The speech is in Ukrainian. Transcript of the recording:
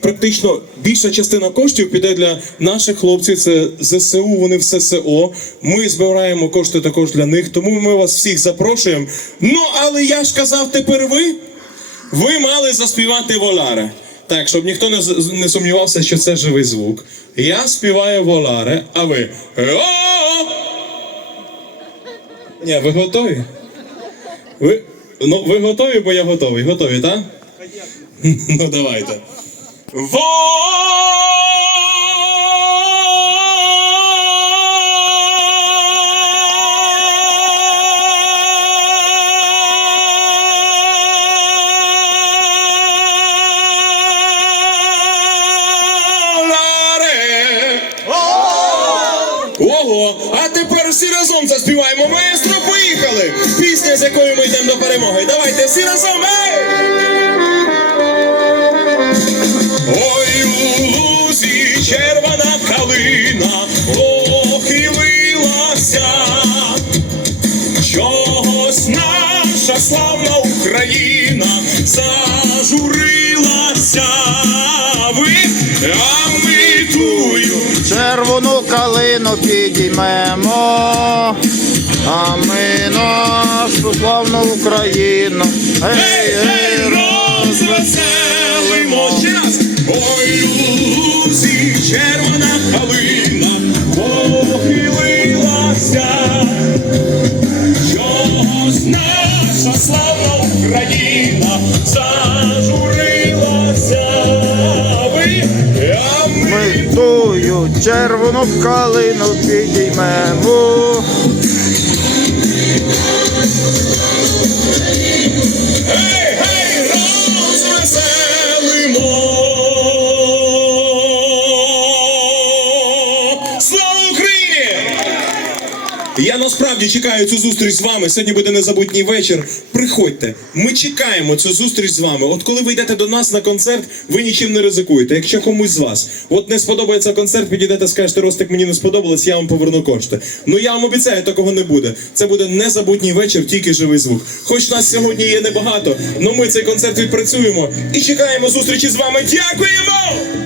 Практично більша частина коштів піде для наших хлопців. Це ЗСУ, вони все СО. Ми збираємо кошти також для них, тому ми вас всіх запрошуємо. Ну, але я ж казав, тепер ви. Ви мали заспівати Воларе. Так, щоб ніхто не, не сумнівався, що це живий звук. Я співаю Воларе, а ви. О! Ні, ви готові? Ви, ну, ви готові, бо я готовий. Готові, так? Ну, давайте. Ого! А тепер всі разом заспіваємо. Маестро, поїхали! Пісня, з якою ми йдемо до перемоги. Давайте всі разом! Ей! Червона калина похилилася. Чогось наша славна Україна зажурилася. Ви, а ми тую Червону калину підіймемо, а ми нашу славну Україну. Гей, гей, розвеселимо ще наша славна Україна зажурилася. Ви, червону калину підіймемо. Я насправді чекаю цю зустріч з вами. Сьогодні буде незабутній вечір. Приходьте, ми чекаємо цю зустріч з вами. От коли ви йдете до нас на концерт, ви нічим не ризикуєте. Якщо комусь з вас от не сподобається концерт, підійдете, скажете, Ростик, мені не сподобалось, я вам поверну кошти. Ну я вам обіцяю, такого не буде. Це буде незабутній вечір, тільки живий звук. Хоч нас сьогодні є небагато, але ми цей концерт відпрацюємо і чекаємо зустрічі з вами. Дякуємо!